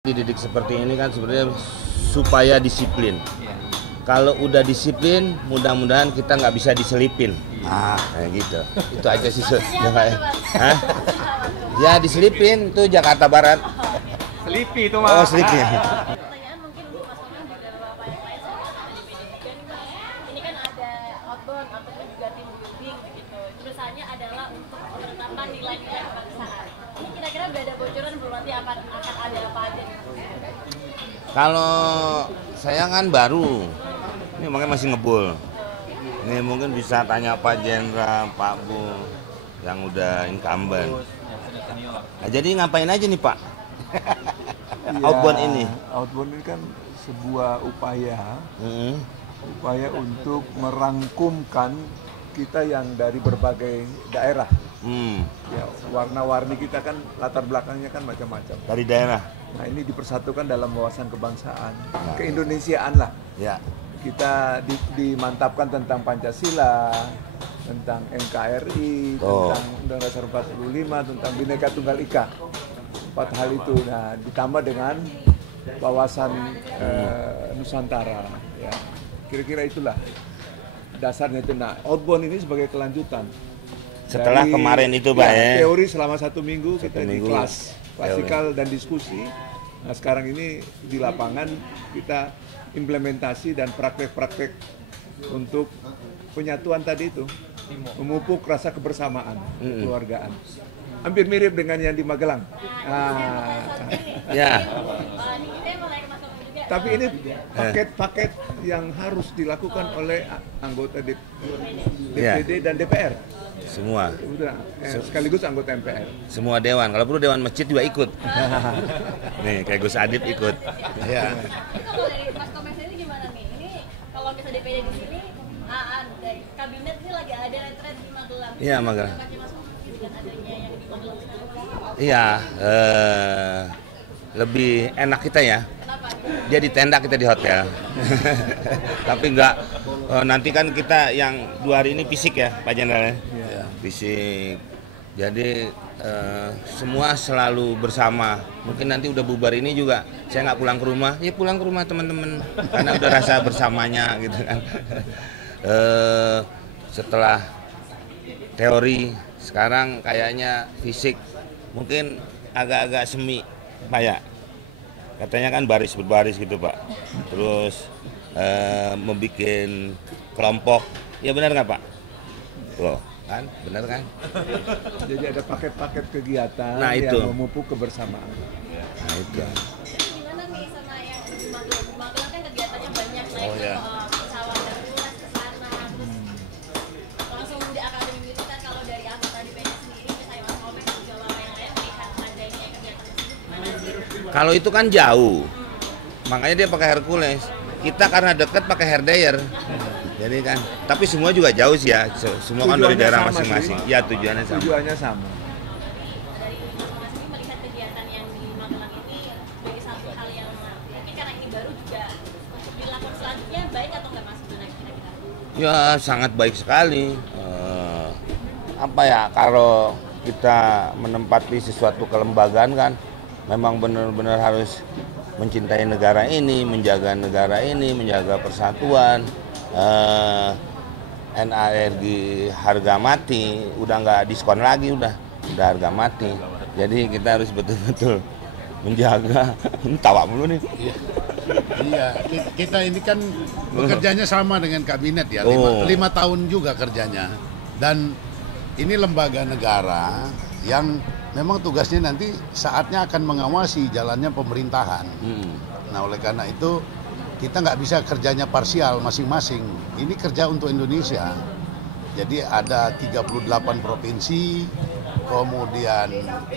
Dididik seperti ini kan sebenarnya supaya disiplin. Kalau udah disiplin, mudah-mudahan kita nggak bisa diselipin. Kayak gitu. Itu aja sih. Ya diselipin itu Jakarta Barat. Selipi itu mah. Oh selipi. Pertanyaan mungkin untuk Mas Komeng juga beberapa yang lain soal di pendidikan ini kan ada outbound ataupun juga team building begitu. Terusannya adalah untuk penetapan nilai-nilai kebangsaan. Ini kira-kira udah ada bocoran belum nanti akan ada apa aja? Kalau saya kan baru, ini makanya masih ngebul. Ini mungkin bisa tanya Pak Jenderal, Pak Bu, yang udah incumbent. Nah, jadi ngapain aja nih Pak? Outbound ini? Outbound ini kan sebuah upaya untuk merangkumkan kita yang dari berbagai daerah. Ya, warna-warni kita kan latar belakangnya kan macam-macam. Dari daerah? Nah ini dipersatukan dalam wawasan kebangsaan, keindonesiaan lah. Ya. Kita dimantapkan tentang Pancasila, tentang NKRI, tentang Undang-Undang Dasar 45, tentang Bhinneka Tunggal Ika. 4 hal itu. Nah ditambah dengan wawasan Nusantara. Ya. Kira-kira itulah dasarnya itu. Nah outbound ini sebagai kelanjutan. Setelah dari, kemarin itu Pak ya, teori selama 1 minggu kita di kelas klasikal dan diskusi. Nah sekarang ini di lapangan kita implementasi dan praktek-praktek untuk penyatuan tadi itu, memupuk rasa kebersamaan, kekeluargaan. Hampir mirip dengan yang di Magelang. Ya. Tapi ini paket-paket yang harus dilakukan oleh anggota DPD dan DPR. Semua. Sekaligus anggota MPR. Semua dewan. Kalau perlu dewan masjid juga ikut. Nih kayak Gus Adib ikut. Ya. Kalau dari Mas Komeng sendiri gimana nih? Ini kalau misalnya DPD di sini, dari kabinet ini lagi ada retret di Magelang. Iya Magelang. Dengan adanya yang di Magelang sekarang. Iya. Lebih enak kita ya. Dia di tenda, kita di hotel. Tapi enggak, nanti kan kita yang 2 hari ini fisik ya Pak Jenderal ya. Fisik. Jadi semua selalu bersama. Mungkin nanti udah bubar ini juga saya nggak pulang ke rumah. Ya pulang ke rumah teman-teman. Karena udah rasa bersamanya gitu kan. Setelah teori, sekarang kayaknya fisik. Mungkin agak-agak semi Pak ya. Katanya kan baris berbaris gitu Pak. Terus membuat kelompok. Ya benar nggak Pak? Loh, kan? Benar kan? Jadi ada paket-paket kegiatan yang memupuk kebersamaan. Nah itu. Jadi gimana nih sama yang di Magelang? Di Magelang kan kegiatannya banyak, pesawat Hercules ke sana, terus langsung di akademi militer. Kalau dari anggota DPD sendiri, misalnya Mas Komeng juga yang lain melihat adanya kegiatan tersebut gimana sih? Kalau itu kan jauh, makanya dia pakai Hercules. Kita karena dekat pakai Harrier. Jadi kan, tapi semua juga jauh sih ya. Semua kan dari daerah masing-masing. Ya tujuannya sama. Tujuannya sama. Dari Mas ini melihat kegiatan yang di Magelang ini sebagai satu hal yang mungkin karena ini baru juga untuk dilakukan selanjutnya baik atau nggak Mas sebenarnya kira-kira? Ya sangat baik sekali. Apa ya, kalau kita menempati sesuatu kelembagaan kan, memang benar-benar harus mencintai negara ini, menjaga persatuan. NARG harga mati, udah nggak diskon lagi, udah harga mati. Jadi kita harus betul-betul menjaga. Tawa mulu nih. Iya, kita ini kan bekerjanya sama dengan kabinet ya, 5 tahun juga kerjanya. Dan ini lembaga negara yang memang tugasnya nanti saatnya akan mengawasi jalannya pemerintahan. Nah oleh karena itu kita nggak bisa kerjanya parsial masing-masing. Ini kerja untuk Indonesia. Jadi ada 38 provinsi, kemudian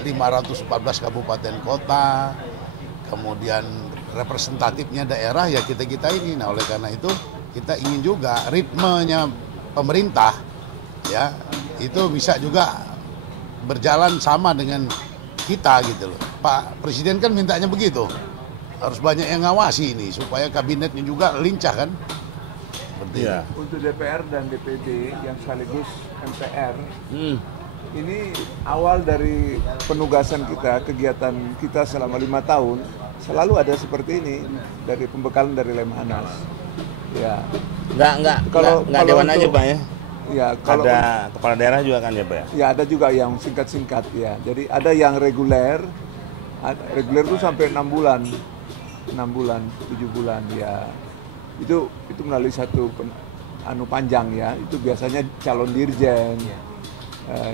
514 kabupaten kota, kemudian representatifnya daerah ya kita ini. Nah oleh karena itu kita ingin juga ritmenya pemerintah ya itu bisa juga berjalan sama dengan kita gitu loh. Pak Presiden kan mintanya begitu. Harus banyak yang ngawasi ini supaya kabinetnya juga lincah kan. Seperti Untuk DPR dan DPD yang sekaligus MPR, ini awal dari penugasan kita, kegiatan kita selama 5 tahun selalu ada seperti ini dari pembekalan dari Lemhanas. Ya. Nggak dewan aja Pak ya? Ya, kalau ada kepala daerah juga kan ya Pak ya? Ya ada juga yang singkat-singkat ya. Jadi ada yang reguler itu sampai 6 bulan, 7 bulan ya. Itu melalui satu panjang ya. Itu biasanya calon dirjen,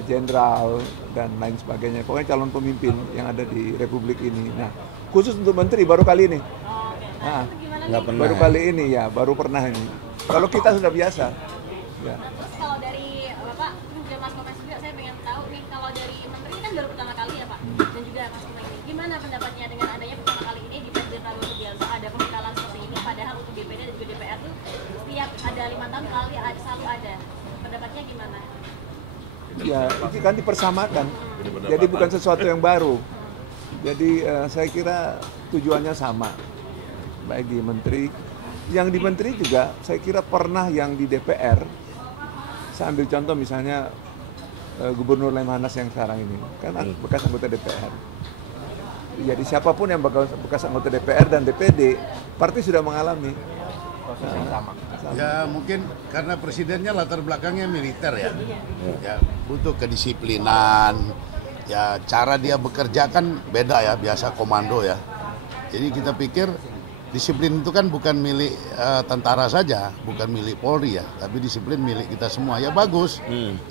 jenderal dan lain sebagainya. Pokoknya calon pemimpin yang ada di Republik ini. Nah, khusus untuk menteri baru kali ini. Nah, nggak pernah. Baru kali ini ya, baru pernah ini. Kalau kita sudah biasa. Ya. Terus kalau dari Bapak, juga Mas Kopes juga saya pengen tahu nih, kalau dari menteri ini kan baru pertama kali ya Pak, dan juga Mas Kopes ini, gimana pendapatnya dengan adanya pertama kali ini di Presiden Prabowo Subianto ada pembekalan seperti ini, padahal untuk DPD dan juga DPR tuh setiap ada 5 tahun kali selalu ada. Pendapatnya gimana? Ya, itu kan dipersamakan. Jadi bukan sesuatu yang baru. Jadi saya kira tujuannya sama. Baik di menteri, yang di menteri juga saya kira pernah yang di DPR. Saya ambil contoh misalnya Gubernur Lemhanas yang sekarang ini, kan bekas anggota DPR. Jadi siapapun yang bekas anggota DPR dan DPD, partai sudah mengalami proses yang sama. Ya mungkin karena presidennya latar belakangnya militer ya. Ya butuh kedisiplinan. Ya cara dia bekerja kan beda ya, biasa komando ya. Jadi kita pikir disiplin itu kan bukan milik tentara saja, bukan milik Polri ya, tapi disiplin milik kita semua. Ya bagus.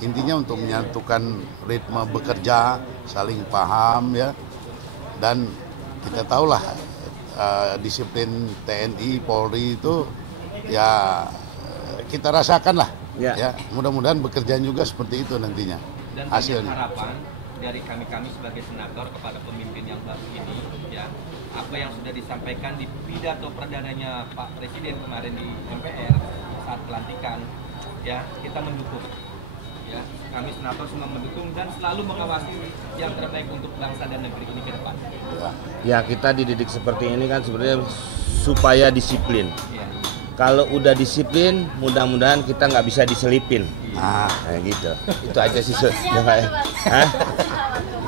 Intinya untuk menyatukan ritme bekerja, saling paham ya. Dan kita tahulah disiplin TNI, Polri itu ya kita rasakan lah. Ya, mudah-mudahan bekerja juga seperti itu nantinya. Dan hasilnya. Harapan dari kami sebagai senator kepada pemimpin yang baru ini, ya apa yang sudah disampaikan di pidato perdananya Pak Presiden kemarin di MPR saat pelantikan, ya kita mendukung. Ya, kami senator semua mendukung dan selalu mengawasi yang terbaik untuk bangsa dan negeri ini ke depan. Ya kita dididik seperti ini kan sebenarnya supaya disiplin. Ya. Kalau udah disiplin, mudah-mudahan kita nggak bisa diselipin. Kayak gitu. Itu aja sih.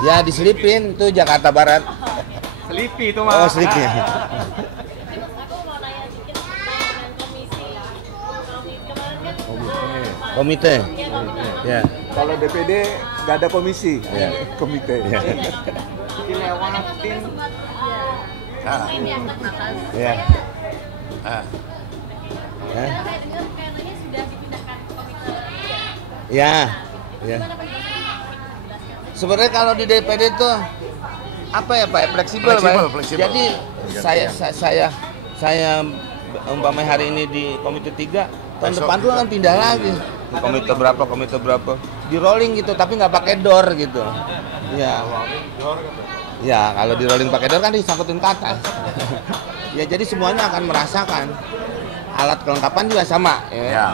Ya diselipin itu Jakarta Barat. Selipi itu Mas. Oh selipi. Aku mau nanya sedikit dengan komisi ya. Kemarin kan Komite. Ya. Kalau DPD nggak ada komisi, komite. dilewatin. Ini yang terbatas. Ya. Karena saya dengar kayaknya sudah dipindahkan ke komite ya. Ya. Gimana penjelasannya? Sebenarnya kalau di DPD itu apa ya Pak? Fleksibel Pak. Fleksibel. Jadi saya umpamanya hari ini di komite 3, tahun depan tuh akan pindah lagi. Komite berapa, di rolling gitu, tapi nggak pakai door gitu. Ya. Ya kalau di rolling pakai door kan disangkutin ke atas. Ya jadi semuanya akan merasakan. Alat kelengkapan juga sama. Ya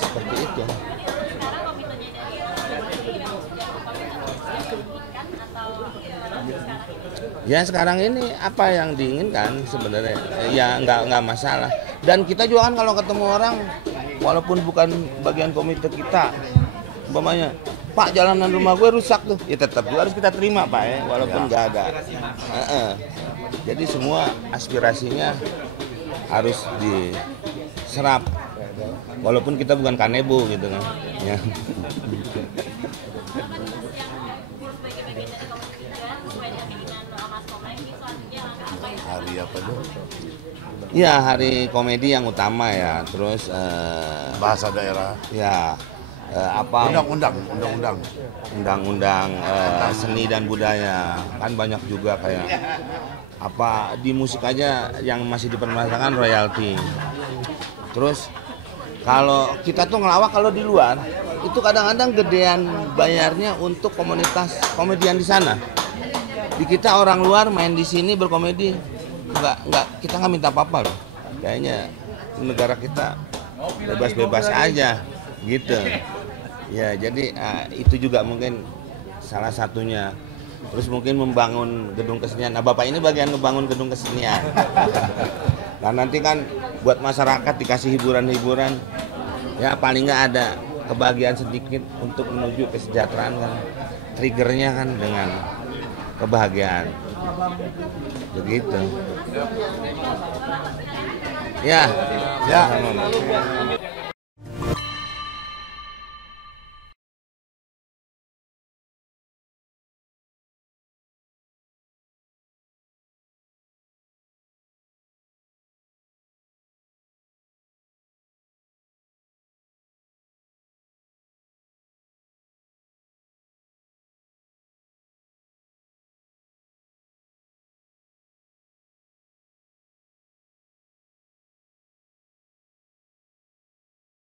seperti itu. Sekarang komitenya dari memang sudah diinginkan atau sekarang? Ya sekarang ini apa yang diinginkan sebenarnya ya nggak masalah. Dan kita juga kan kalau ketemu orang walaupun bukan bagian komite kita, umpamanya Pak jalanan rumah gue rusak tuh, ya tetap juga harus kita terima Pak ya, walaupun nggak ada. Jadi semua aspirasinya harus diserap, walaupun kita bukan kanebo gitu kan. Ya. Hari apa tuh? Ya hari komedi yang utama ya, terus Bahasa daerah. ya apa undang-undang seni dan budaya kan banyak juga kayak apa di musik aja yang masih dipermasalahkan royalti. Terus kalau kita tuh ngelawak kalau di luar itu kadang-kadang gedean bayarnya untuk komunitas komedian di sana. Di kita orang luar main di sini berkomedi nggak kita nggak minta apa-apa loh. Kayaknya negara kita bebas-bebas aja gitu. Ya jadi itu juga mungkin salah satunya. Terus mungkin membangun gedung kesenian. Nah Bapak ini bagian ngebangun gedung kesenian. Nah nanti kan buat masyarakat dikasih hiburan-hiburan. Ya paling nggak ada kebahagiaan sedikit untuk menuju kesejahteraan kan. Triggernya kan dengan kebahagiaan. Begitu. Ya, Ya. sama-sama.